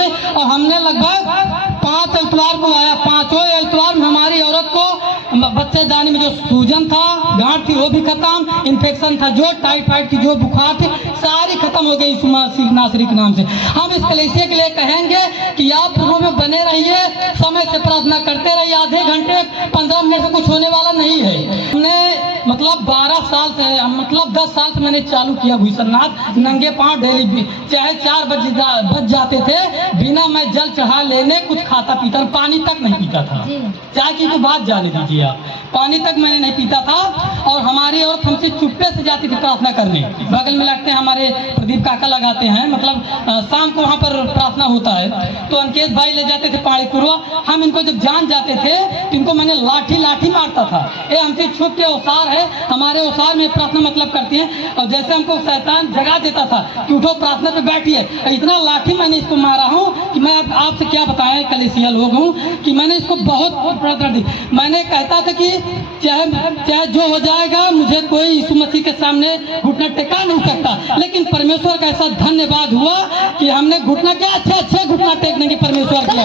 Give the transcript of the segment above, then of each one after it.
गई। और हमने लगभग 5 इतवार को आया, 5वें इतवार में हमारी औरत को बच्चेदानी में जो सूजन था, गांठ थी वो भी खत्म, इन्फेक्शन था जो टाइफाइड की जो बुखार थी सारी खत्म हो गई नासरी के नाम से। हम इस कलीसिया के लिए कहेंगे कि आप प्रभु में बने रहिए, समय से प्रार्थना करते रहिए। आधे घंटे 15 मिनट से कुछ होने वाला नहीं है। हमने मतलब 12 साल से, मतलब 10 साल से मैंने चालू किया भूषणनाथ, नंगे पांव डेली, चाहे 4 बज जाते थे, बिना मैं जल चढ़ा लेने कुछ खाता पीता, पानी तक नहीं पीता था। चाय की तो बात जाने दीजिए आप, पानी तक मैंने नहीं पीता था। और हमारी औरत हमसे चुप्पे से जाती थी प्रार्थना करने, बगल में लगते हैं हमारे प्रदीप काका लगाते हैं, मतलब शाम को वहाँ पर प्रार्थना होता है, तो अंकेश भाई ले जाते थे पहाड़ी पूर्वा। हम इनको जब जान जाते थे तो इनको मैंने लाठी मारता था, ये हमसे छुप के ओसार है, हमारे ओसार में प्रार्थना मतलब करती है। और जैसे हमको शैतान जगा देता था कि उठो प्रार्थना पे बैठिए, इतना लाठी मैंने इसको मारा हूँ कि मैं आपसे क्या बताएं, कलीसिया लोग हूँ कि मैंने इसको बहुत प्रदर्शन दी। मैंने कहता था कि चाहे जो हो जाएगा, मुझे कोई यीशु मसीह के सामने घुटना टेका नहीं सकता, लेकिन परमेश्वर का ऐसा धन्यवाद हुआ कि हमने घुटना क्या अच्छे घुटना टेकने की परमेश्वर किया।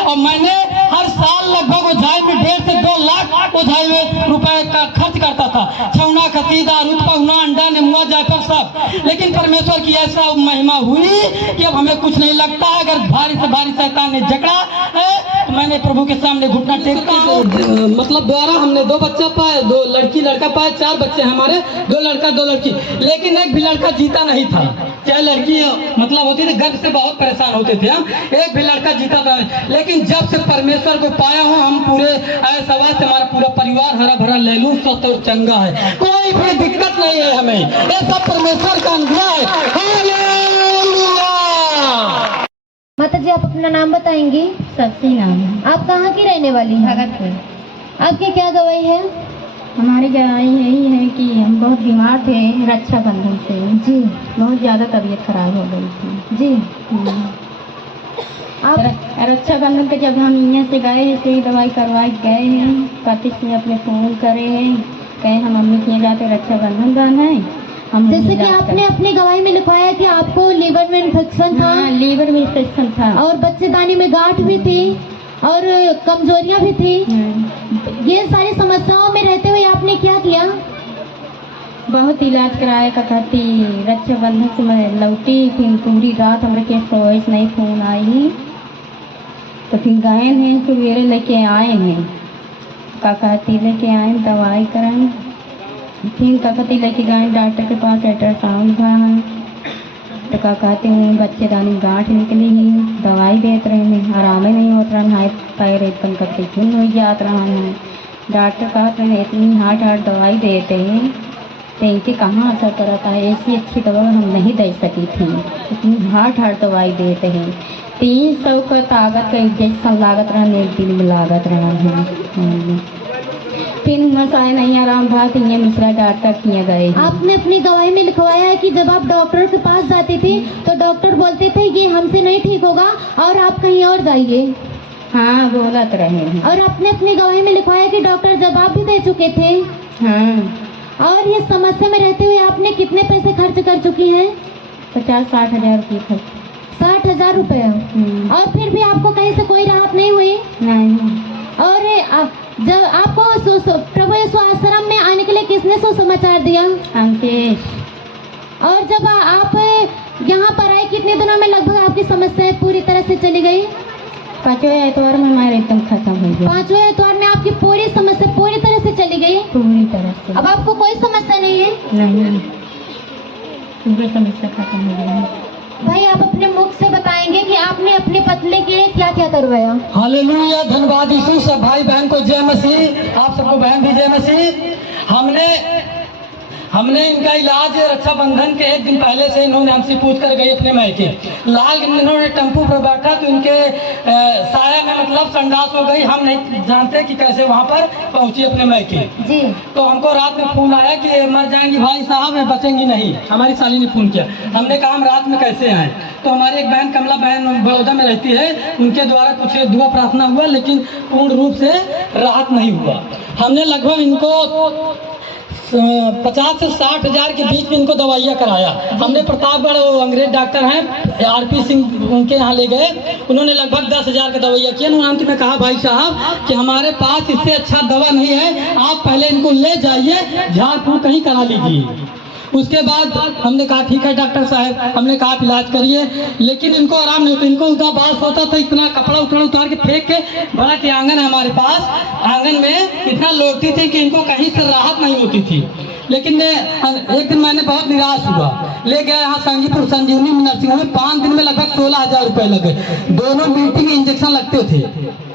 और मैंने हर साल लगभग ओझाई में 1.5 से 2 लाख ओझाई में रुपए का खर्च करता था, छौना खसी दारू पहुना अंडा नेमुआ जायफल सब। लेकिन परमेश्वर की ऐसा महिमा हुई कि अब हमें कुछ नहीं लगता। अगर भारी से भारी शैतान ने जकड़ा है तो मैंने प्रभु के सामने घुटना टेक मतलब द्वारा हमने 2 बच्चा पाए, 2 लड़की लड़का पाए, 4 बच्चे हमारे, 2 लड़का 2 लड़की। लेकिन एक भी लड़का जीता नहीं था, चाहे लड़की मतलब होती थी, गर्भ से बहुत परेशान होते थे हम, एक भी लड़का जीता था। लेकिन जब से परमेश्वर को पाया हूँ, हम पूरे ऐसा से हमारा पूरा परिवार हरा भरा लेलू स्वस्थ और चंगा है, कोई भी दिक्कत नहीं है हमें, ये सब परमेश्वर का अनुग्रह है। हालेलुया। माता जी आप अपना नाम बताएंगी? सबसे नाम है। आप कहाँ की रहने वाली हैं? भगतपुर। आपकी क्या गवाही है? हमारी गवाही यही है कि हम बहुत बीमार थे रक्षाबंधन से जी, बहुत ज़्यादा तबीयत खराब हो गई थी जी। आप रक्षाबंधन के जब हम यहाँ से गए हैं, से दवाई करवाई गए हैं, पति से अपने फ़ोन करे हैं, कहे हम मम्मी के यहाँ जाते रक्षाबंधन जाना है। हम जैसे कि आपने अपनी गवाही में लिखवाया कि आपको लीवर में इन्फेक्शन था, लीवर में इन्फेक्शन था और बच्चेदानी में गांठ भी थी और कमजोरियां भी थी। ये सारी समस्याओं में रहते हुए आपने क्या किया? बहुत इलाज कराया कहती। रक्षाबंधन से मैं लौटी, फिर पूरी रात हमारे के सोच नहीं फ़ोन आई, तो फिर गए हैं, सवेरे लेके आए हैं, कहती लेके आए दवाई कराएं, फिर कहती लेके गए डॉक्टर के पास, अल्ट्रासाउंड हुआ है, तो कहते हैं बच्चेदानी गांठ निकली ही, दवाई देते रहे हैं, आराम ही नहीं होता रहा है, पैर एकदम करते सुन हो जाता रहा है। डॉक्टर कहते हैं इतनी हार्ड दवाई देते हैं तो इनके कहाँ असर करता है, ऐसी अच्छी दवा हम नहीं दे सकी थी, इतनी हार्ड दवाई देते हैं। 300 का ताकत का इंजेक्शन लागत रहा, 1 दिन में लागत रहा है। फिर मसाए नहीं आराम था, तो ये मिश्रा डॉक्टर किए गए। आपने अपनी गवाही में लिखवाया है कि जब आप डॉक्टर के पास जाती थी तो डॉक्टर बोलते थे ये हमसे नहीं ठीक होगा और आप कहीं और जाइए। हाँ बोलत रहे हैं। और आपने अपनी गवाही में लिखवाया कि डॉक्टर जवाब भी दे चुके थे। हाँ। और ये समस्या में रहते हुए आपने कितने पैसे खर्च कर चुकी हैं? 50-60 हज़ार रुपये खर्च। 60,000 रुपये। और फिर भी आपको कहीं से कोई राहत नहीं हुई? नहीं। और जब आपको प्रभु यीशु आश्रम में आने के लिए किसने सुसमाचार दिया? अंकेश। और जब आप यहाँ पर आए कितने दिनों में लगभग आपकी समस्याएं पूरी तरह से चली गई? 5वें एतवार में हमारे एकदम खत्म हो गया। 5वें एतवार में आपकी पूरी समस्या पूरी तरह से चली गई? पूरी तरह से। अब आपको कोई समस्या नहीं है? नहीं, पूरी समस्या खत्म हो गई। भाई आप अपने मुख से बताएंगे कि आपने अपने पतले के लिए क्या क्या करवाया? हालेलुया, धन्यवाद यीशु। सब भाई बहन को जय मसीह, आप सबको बहन भी जय मसीह। हमने इनका इलाज रक्षाबंधन के 1 दिन पहले से इन्होंने हमसे पूछ कर गई अपने मायके। लाल इन्होंने टेम्पू पर बैठा तो इनके साया में मतलब संडास हो गई, हम नहीं जानते कि कैसे वहाँ पर पहुँची अपने मायके जी। तो हमको रात में फोन आया कि मर जाएंगी भाई साहब, बचेंगी नहीं। हमारी साली ने फोन किया, हमने कहा हम रात में कैसे आए, तो हमारी एक बहन कमला बहन बड़ौदा में रहती है, उनके द्वारा कुछ दुआ प्रार्थना हुआ, लेकिन पूर्ण रूप से राहत नहीं हुआ। हमने लगभग इनको 50 से 60 हज़ार के बीच में इनको दवाइयाँ कराया। हमने प्रतापगढ़, वो अंग्रेज डॉक्टर हैं आरपी सिंह, उनके यहाँ ले गए। उन्होंने लगभग 10 हज़ार का दवाइयाँ किया। उन्होंने अंत में कहा भाई साहब कि हमारे पास इससे अच्छा दवा नहीं है, आप पहले इनको ले जाइए, झाड़ फूँक कहीं करा लीजिए। उसके बाद हमने कहा ठीक है डॉक्टर साहब, हमने कहा आप इलाज करिए, लेकिन इनको आराम नहीं होता। इनको उतना बास होता था, इतना कपड़ा उठा उतार के फेंक के, बड़ा कि आंगन है हमारे पास, आंगन में इतना लौटती थी कि इनको कहीं से राहत नहीं होती थी। लेकिन एक दिन मैंने बहुत निराश हुआ, ले गया यहाँ संजीपुर संजीवनी नर्सिंग होम में। 5 दिन में लगभग 16,000 रुपये लगे। दोनों मीटिंग इंजेक्शन लगते थे।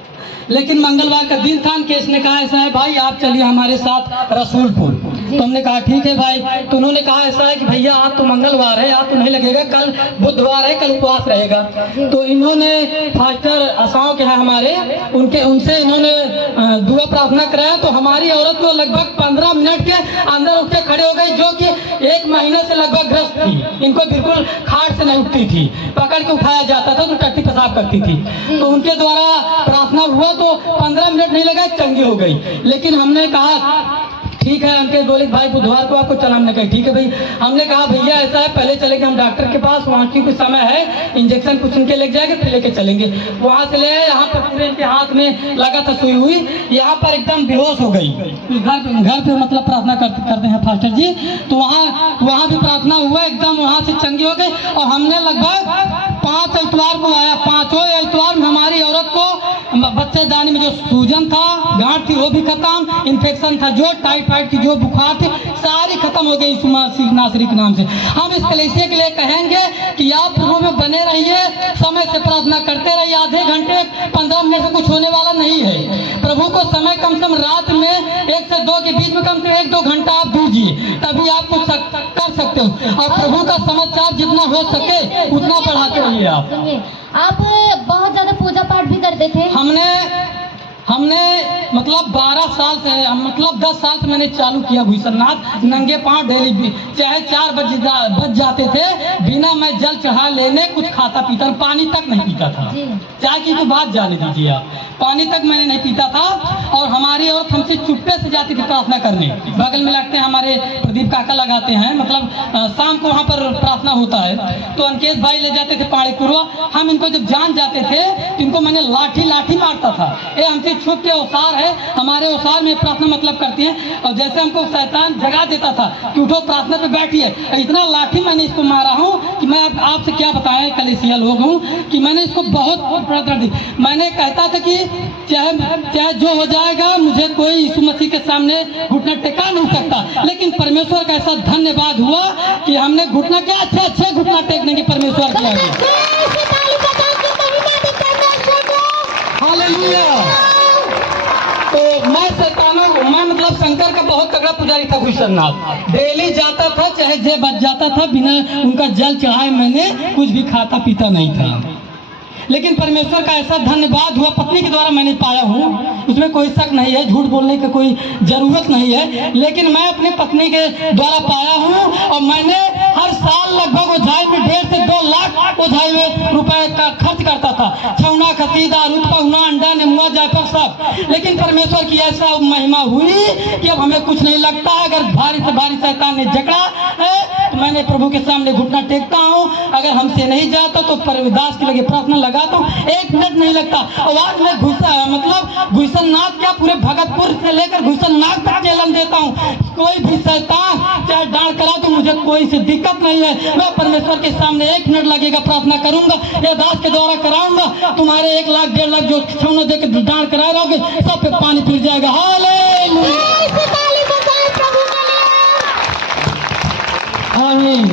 लेकिन मंगलवार का दिन था, केस ने कहा ऐसा है भाई आप चलिए हमारे साथ रसूलपुर। तो हमने कहा ठीक है भाई। तो उन्होंने कहा ऐसा है कि भैया आज तो मंगलवार है, आज तो नहीं लगेगा, कल बुधवार है, कल उपवास रहेगा। तो इन्होंने फास्टर असाओं के हैं हमारे, उनसे इन्होंने दुआ प्रार्थना कराया। तो हमारी औरत को लगभग 15 मिनट के अंदर उठ के खड़े हो गई, जो कि 1 महीने से लगभग ग्रस्त थी। इनको बिल्कुल खाट से नहीं उठती थी, पकड़ के उठाया जाता था तो टट्टी पेशाब करती थी। तो उनके द्वारा प्रार्थना हुआ तो 15 मिनट नहीं लगा, चंगी हो गई। लेकिन हमने कहा ठीक है, अंकेश बोले भाई बुधवार को आपको चला। हमने कहा ठीक है भाई। हमने कहा भैया ऐसा है, पहले चलेंगे हम डॉक्टर के पास, वहाँ की कुछ समय है, इंजेक्शन कुछ उनके लेके जाएंगे, फिर लेके चलेंगे। वहाँ से ले आए, यहाँ पर पूरे इनके हाथ में लगा था सुई हुई, यहाँ पर एकदम बेहोश हो गई। घर पे मतलब प्रार्थना करते हैं फास्टर जी, तो वहाँ भी प्रार्थना हुआ, एकदम वहाँ से चंगी हो गई। और हमने लगभग 5 इतवार को आया, 5 इतवार में हमारी औरत को बच्चेदानी में जो सूजन था, गांठ थी वो भी खत्म, इन्फेक्शन था जो टाइफाइड की जो बुखार थी, सारी खत्म हो गई यीशु नासरी के नाम से। हम इस कलीसिया के लिए कहेंगे कि आप प्रभु में बने रहिए, समय से प्रार्थना करते रहिए। आधे घंटे 15 मिनट से कुछ होने वाला नहीं है। प्रभु को समय कम से कम रात में 1 से 2 के बीच में कम से कम 1-2 घंटा आप दीजिए, तभी आप कुछ कर सकते हो। और प्रभु का समाचार जितना हो सके उतना बढ़ाते रहिए। आप बहुत ज्यादा पूजा पाठ भी करते थे। हमने मतलब 12 साल से, मतलब 10 साल से मैंने चालू किया भूषणनाथ, नंगे पांव डेली, चाहे 4 बज जाते थे, बिना मैं जल चढ़ा लेने कुछ खाता पीता, पानी तक नहीं पीता था। चाय की तो बात जाने दीजिए आप, पानी तक मैंने नहीं पीता था। और हमारी औरत हमसे चुप्पे से जाती थी प्रार्थना करने। बगल में लगते हैं हमारे प्रदीप काका लगाते हैं, मतलब शाम को वहाँ पर प्रार्थना होता है। तो अंकेश भाई ले जाते थे पाड़े पूर्व। हम इनको जब जान जाते थे तो इनको मैंने लाठी मारता था। ये हमसे छुप के औसार है, हमारे औसार में प्रार्थना मतलब करती हैं। और जैसे हमको शैतान जगा देता था कि उठो प्रार्थना पे बैठिए, इतना लाठी मैंने इसको मारा हूँ कि मैं आपसे क्या बताएं, कलीसिया लोग हूँ, कि मैंने इसको बहुत प्रार्थना दी। मैंने कहता था कि चाहे जो हो जाएगा, मुझे कोई यीशु मसीह के सामने घुटना टेका नहीं सकता। लेकिन परमेश्वर का ऐसा धन्यवाद हुआ कि हमने घुटना क्या अच्छे घुटना टेकने की परमेश्वर किया है। हालेलुया। तो मैं मतलब शंकर का बहुत तगड़ा पुजारी था भूषणनाथ। डेली जाता था, चाहे जे बच जाता था, बिना उनका जल चढ़ाए मैंने कुछ भी खाता पीता नहीं था। लेकिन परमेश्वर का ऐसा धन्यवाद हुआ, पत्नी के द्वारा मैंने पाया हूँ, उसमें कोई शक नहीं है, झूठ बोलने की कोई जरूरत नहीं है। लेकिन मैं अपनी पत्नी के द्वारा पाया हूँ। और मैंने हर साल लगभग ओझाई में 1.5 से 2 लाख ओझाई में रुपए का खर्च करता था। छौना, खसी, दारू, पहुना, अंडा, नेमुआ, जायफल सब। लेकिन परमेश्वर की ऐसा महिमा हुई कि अब हमें कुछ नहीं लगता। अगर भारी से भारी शैतान ने जकड़ा है तो मैंने प्रभु के सामने घुटना टेकता हूँ। अगर हमसे नहीं जाता तो परमदास के लगे प्रार्थना लगाता हूँ, 1 मिनट नहीं लगता। और आज मैं भूषणनाथ क्या पूरे भगतपुर से लेकर भूषणनाथ तक चैलेंज देता हूँ। कोई भी शैतान चाहे डांट करा तो मुझे कोई से दिक्कत नहीं है। मैं परमेश्वर के सामने 1 मिनट लगेगा प्रार्थना करूंगा, या दास के द्वारा कराऊंगा। तुम्हारे 1 लाख 1.5 लाख जो छौना दे के डांट करा रहोगे, सब पे पानी फिर जाएगा। हालेलुया, आमीन।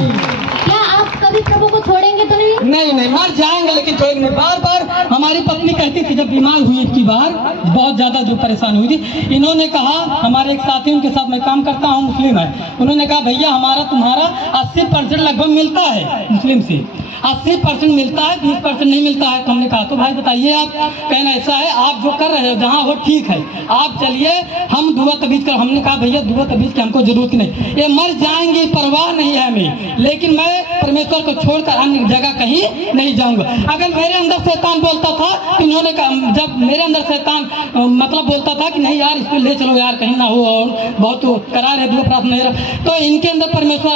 क्या आप कभी प्रभु को छोड़ेंगे तो नहीं? नहीं, मर जाएंगे लेकिन छोड़ेंगे नहीं। बार हमारी पत्नी कहती थी, जब बीमार हुई इतनी बार, बहुत ज्यादा जो परेशान हुई थी, इन्होंने कहा, हमारे एक साथी उनके साथ मैं काम करता हूँ, मुस्लिम है, उन्होंने कहा भैया हमारा तुम्हारा 80% लगभग मिलता है मुस्लिम से। 80% मिलता है, 20% नहीं मिलता है। तो हमने कहा तो भाई बताइए आप, कहना ऐसा है आप जो कर रहे हो जहाँ हो ठीक है, आप चलिए हम दुआ तबीज कर। हमने कहा भैया दुआ तबीज की हमको जरूरत नहीं, ये मर जाएंगे परवाह नहीं है हमें, लेकिन मैं परमेश्वर को छोड़कर अन्य जगह कहीं नहीं जाऊंगा। अगर मेरे अंदर शैतान बोलता था तो इन्होंने कहा, जब मेरे अंदर शैतान मतलब बोलता था कि नहीं यार इसको ले चलो यार कहीं ना हो और बहुत करार है दुआ प्रार्थना, तो इनके अंदर परमेश्वर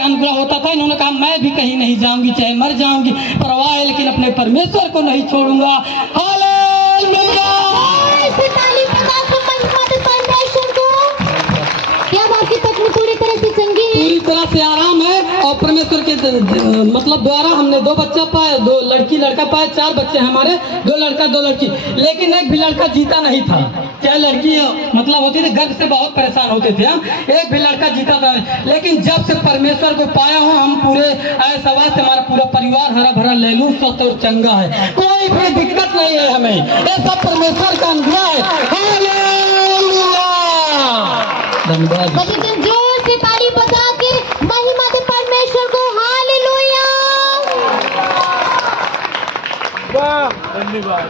अनुग्रह होता था। इन्होंने कहा मैं भी कहीं नहीं जाऊंगी, चाहे मर जाऊंगी परवाह है, लेकिन अपने परमेश्वर को नहीं छोड़ूंगा। हालेलुया। क्या आपकी पत्नी पूरी तरह से चंगी है? पूरी तरह से आराम है और परमेश्वर के मतलब द्वारा हमने 2 बच्चा पाए, 2 लड़की लड़का पाए, 4 बच्चे हैं हमारे, 2 लड़का 2 लड़की। लेकिन एक भी लड़का जीता नहीं था, चाहे लड़की मतलब होती थी गर्भ से बहुत परेशान होते थे हम, एक भी लड़का जीता था। लेकिन जब से परमेश्वर को पाया हूँ हम पूरे ऐसा से हमारा पूरा परिवार हरा भरा लैलू स्वस्थ और चंगा है, कोई भी दिक्कत नहीं है हमें, ये सब परमेश्वर का अनुग्रह है। हालेलुया। धन्यवाद। जोर से ताली बजा के महिमा दे परमेश्वर को। हालेलुया। वाह धन्यवाद।